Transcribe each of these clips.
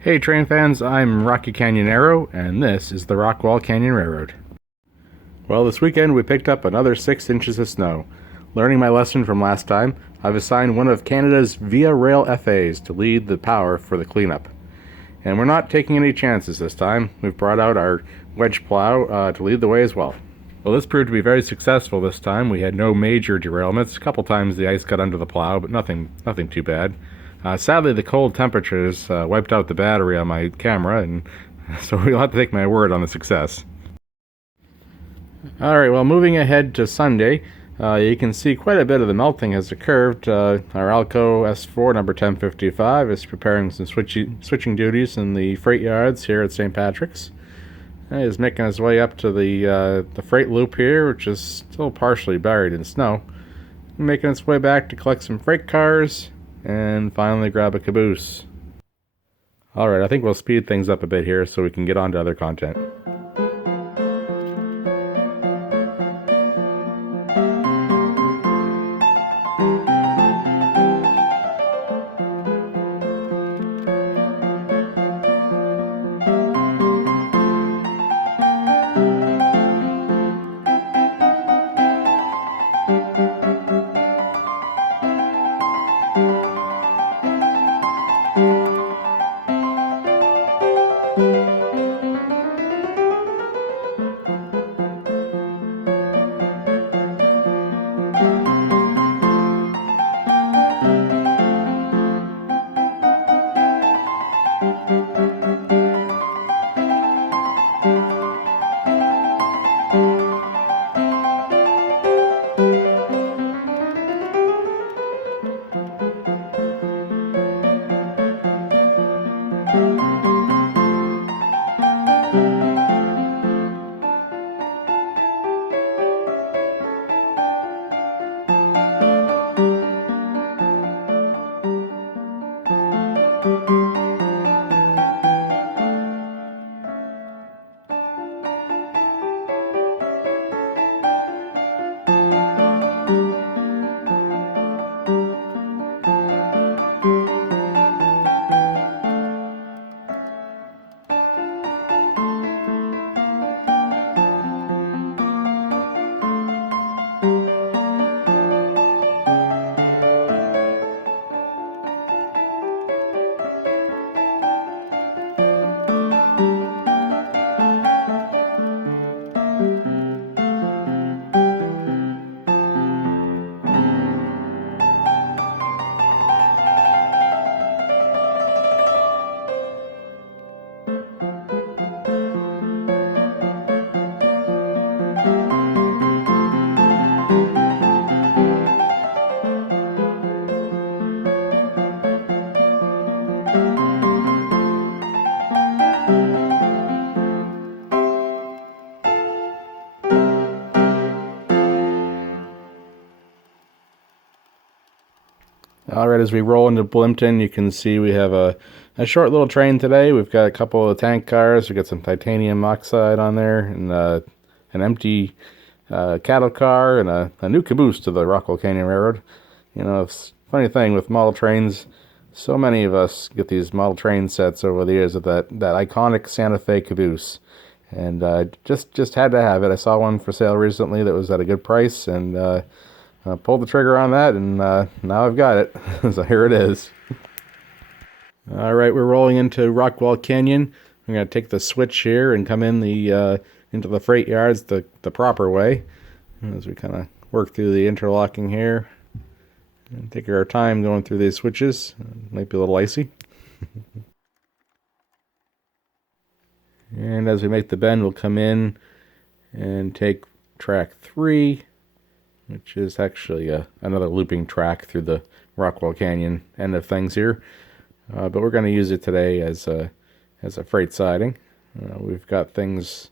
Hey train fans, I'm Rocky Canyonero, and this is the Rockwall Canyon Railroad. Well, this weekend we picked up another 6 inches of snow. Learning my lesson from last time, I've assigned one of Canada's Via Rail FAs to lead the power for the cleanup. And we're not taking any chances this time. We've brought out our wedge plow to lead the way as well. Well, this proved to be very successful this time. We had no major derailments. A couple times the ice got under the plow, but nothing too bad. Sadly, the cold temperatures wiped out the battery on my camera, and so you'll have to take my word on the success. Alright, well, moving ahead to Sunday, you can see quite a bit of the melting has occurred. Our Alco S4 number 1055 is preparing some switching duties in the freight yards here at St. Patrick's. He's making his way up to the freight loop here, which is still partially buried in snow. Making its way back to collect some freight cars, and finally grab a caboose. Alright, I think we'll speed things up a bit here so we can get on to other content. Alright, as we roll into Blimpton, you can see we have a short little train today. We've got a couple of tank cars. We've got some titanium oxide on there, and an empty cattle car, and a new caboose to the Rockwall Canyon Railroad. You know, it's a funny thing with model trains. So many of us get these model train sets over the years of that iconic Santa Fe caboose. And just had to have it. I saw one for sale recently that was at a good price, and pulled the trigger on that, and now I've got it. So here it is. Alright, we're rolling into Rockwall Canyon. I'm going to take the switch here and come in into the freight yards the proper way, as we kind of work through the interlocking here. And take our time going through these switches. It might be a little icy. And as we make the bend, we'll come in and take track 3, which is actually another looping track through the Rockwall Canyon end of things here. But we're going to use it today as a freight siding. We've got things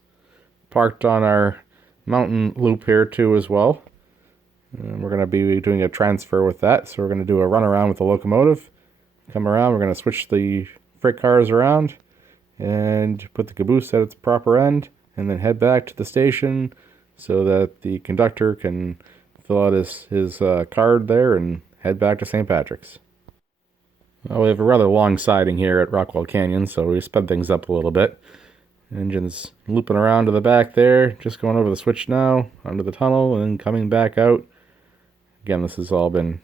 parked on our mountain loop here too as well. And we're going to be doing a transfer with that. So we're going to do a run around with the locomotive. Come around, we're going to switch the freight cars around and put the caboose at its proper end, and then head back to the station so that the conductor can fill out his card there and head back to St. Patrick's. Well, we have a rather long siding here at Rockwall Canyon, so we sped things up a little bit. Engine's looping around to the back there, just going over the switch now, under the tunnel, and then coming back out. Again, this has all been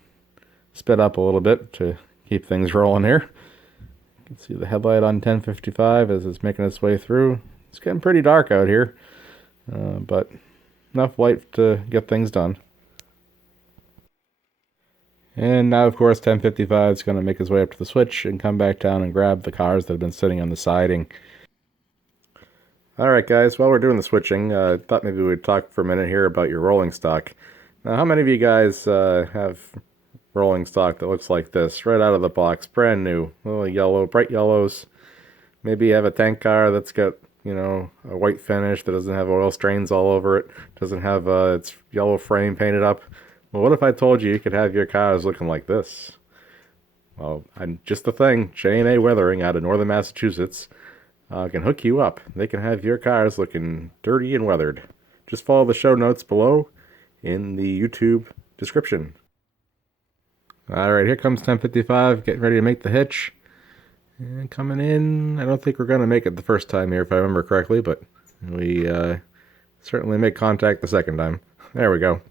sped up a little bit to keep things rolling here. You can see the headlight on 1055 as it's making its way through. It's getting pretty dark out here, but enough light to get things done. And now, of course, 1055 is going to make his way up to the switch and come back down and grab the cars that have been sitting on the siding. Alright guys, while we're doing the switching, I thought maybe we'd talk for a minute here about your rolling stock. Now, how many of you guys have rolling stock that looks like this, right out of the box, brand new, little yellow, bright yellows? Maybe you have a tank car that's got, you know, a white finish that doesn't have oil stains all over it, doesn't have its yellow frame painted up. Well, what if I told you could have your cars looking like this? Well, just the thing, J&A Weathering out of northern Massachusetts can hook you up. They can have your cars looking dirty and weathered. Just follow the show notes below in the YouTube description. Alright, here comes 1055, getting ready to make the hitch. And coming in, I don't think we're going to make it the first time here if I remember correctly, but we certainly make contact the second time. There we go.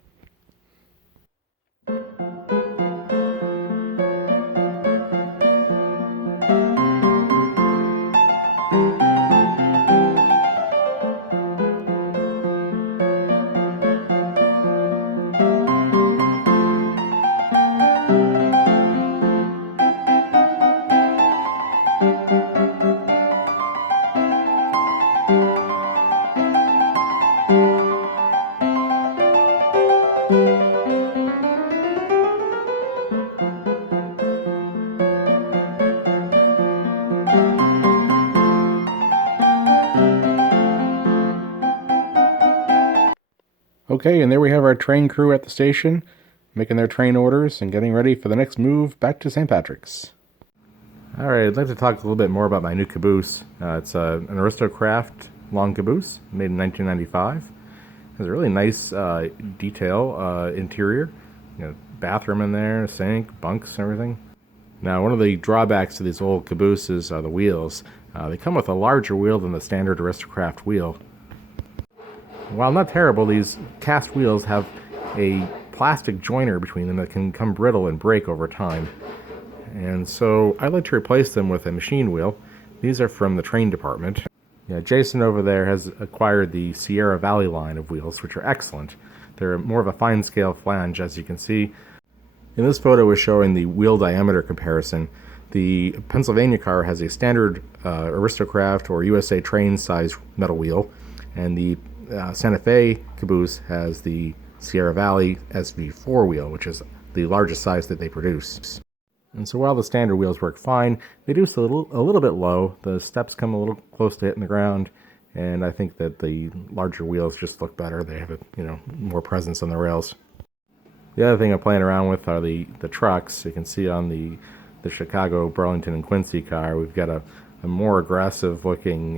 Okay, and there we have our train crew at the station, making their train orders and getting ready for the next move back to St. Patrick's. Alright, I'd like to talk a little bit more about my new caboose. It's an Aristocraft long caboose, made in 1995. It has a really nice detail interior. You know, bathroom in there, sink, bunks, everything. Now, one of the drawbacks to these old cabooses are the wheels. They come with a larger wheel than the standard Aristocraft wheel. While not terrible, these cast wheels have a plastic joiner between them that can become brittle and break over time. And so I like to replace them with a machine wheel. These are from the train department. Yeah, Jason over there has acquired the Sierra Valley line of wheels, which are excellent. They're more of a fine scale flange, as you can see. In this photo we're showing the wheel diameter comparison. The Pennsylvania car has a standard Aristocraft or USA train size metal wheel, and the Santa Fe caboose has the Sierra Valley SV4 wheel, which is the largest size that they produce. And so while the standard wheels work fine, they do so a little bit low. The steps come a little close to hitting the ground, and I think that the larger wheels just look better. They have more presence on the rails. The other thing I'm playing around with are the trucks. You can see on the Chicago, Burlington, and Quincy car, we've got a more aggressive looking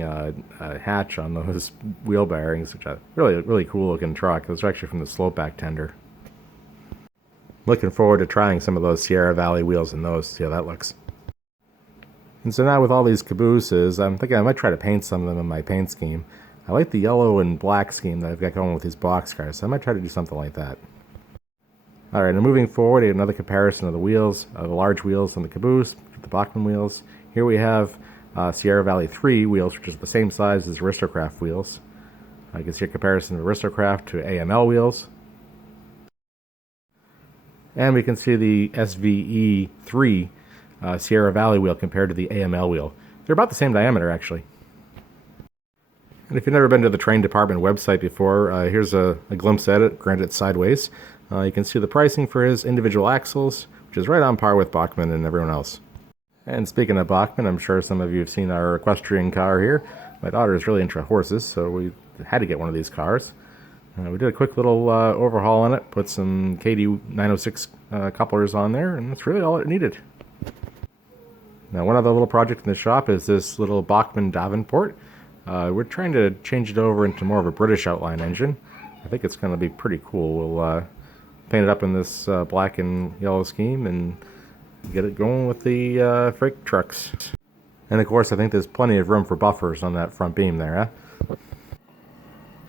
hatch on those wheel bearings, which are really cool looking truck. Those are actually from the slopeback tender. Looking forward to trying some of those Sierra Valley wheels in those, see how that looks. And so now with all these cabooses, I'm thinking I might try to paint some of them in my paint scheme. I like the yellow and black scheme that I've got going with these boxcars, so I might try to do something like that. Alright, now moving forward, another comparison of the wheels, the large wheels on the caboose, the Bachmann wheels. Here we have Sierra Valley 3 wheels, which is the same size as Aristocraft wheels. I can see a comparison of Aristocraft to AML wheels. And we can see the SVE 3 Sierra Valley wheel compared to the AML wheel. They're about the same diameter, actually. And if you've never been to the train department website before, here's a glimpse at it, granted sideways. You can see the pricing for his individual axles, which is right on par with Bachmann and everyone else. And speaking of Bachmann, I'm sure some of you have seen our equestrian car here. My daughter is really into horses, so we had to get one of these cars. We did a quick little overhaul on it, put some KD 906 couplers on there, and that's really all it needed. Now, one other little project in the shop is this little Bachmann Davenport. We're trying to change it over into more of a British outline engine. I think it's going to be pretty cool. We'll paint it up in this black and yellow scheme and get it going with the freight trucks. And of course, I think there's plenty of room for buffers on that front beam there, huh?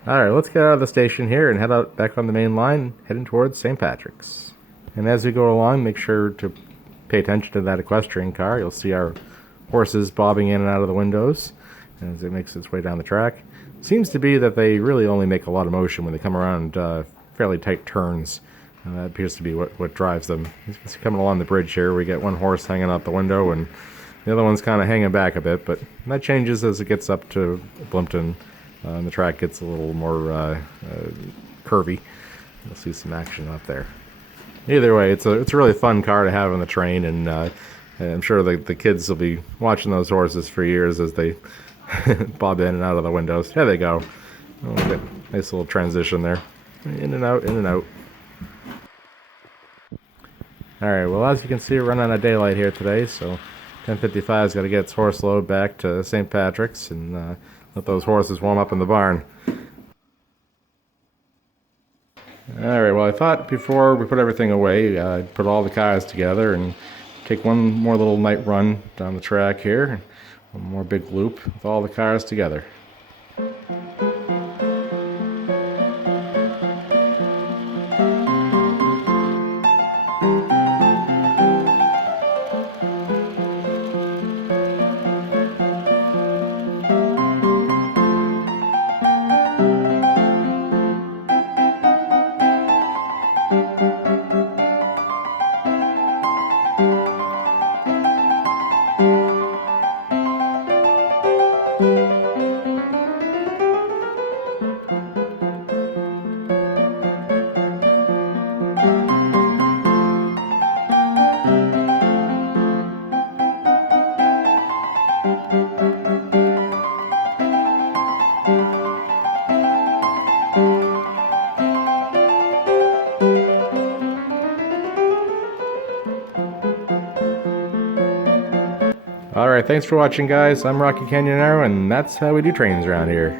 Alright, let's get out of the station here and head out back on the main line, heading towards St. Patrick's. And as we go along, make sure to pay attention to that equestrian car. You'll see our horses bobbing in and out of the windows as it makes its way down the track. Seems to be that they really only make a lot of motion when they come around fairly tight turns. That appears to be what drives them. As you can see, coming along the bridge here, we get one horse hanging out the window and the other one's kind of hanging back a bit, but that changes as it gets up to Blimpton and the track gets a little more curvy. You'll see some action up there. Either way, it's a really fun car to have on the train, and I'm sure the kids will be watching those horses for years as they bob in and out of the windows. There they go. Oh, nice little transition there. In and out, in and out. Alright, well, as you can see, we're running out of daylight here today, so 10:55's got to get its horse load back to St. Patrick's and let those horses warm up in the barn. Alright, well, I thought before we put everything away, I'd put all the cars together and take one more little night run down the track here. One more big loop with all the cars together. Alright, thanks for watching, guys. I'm Rocky Canyon Arrow, and that's how we do trains around here.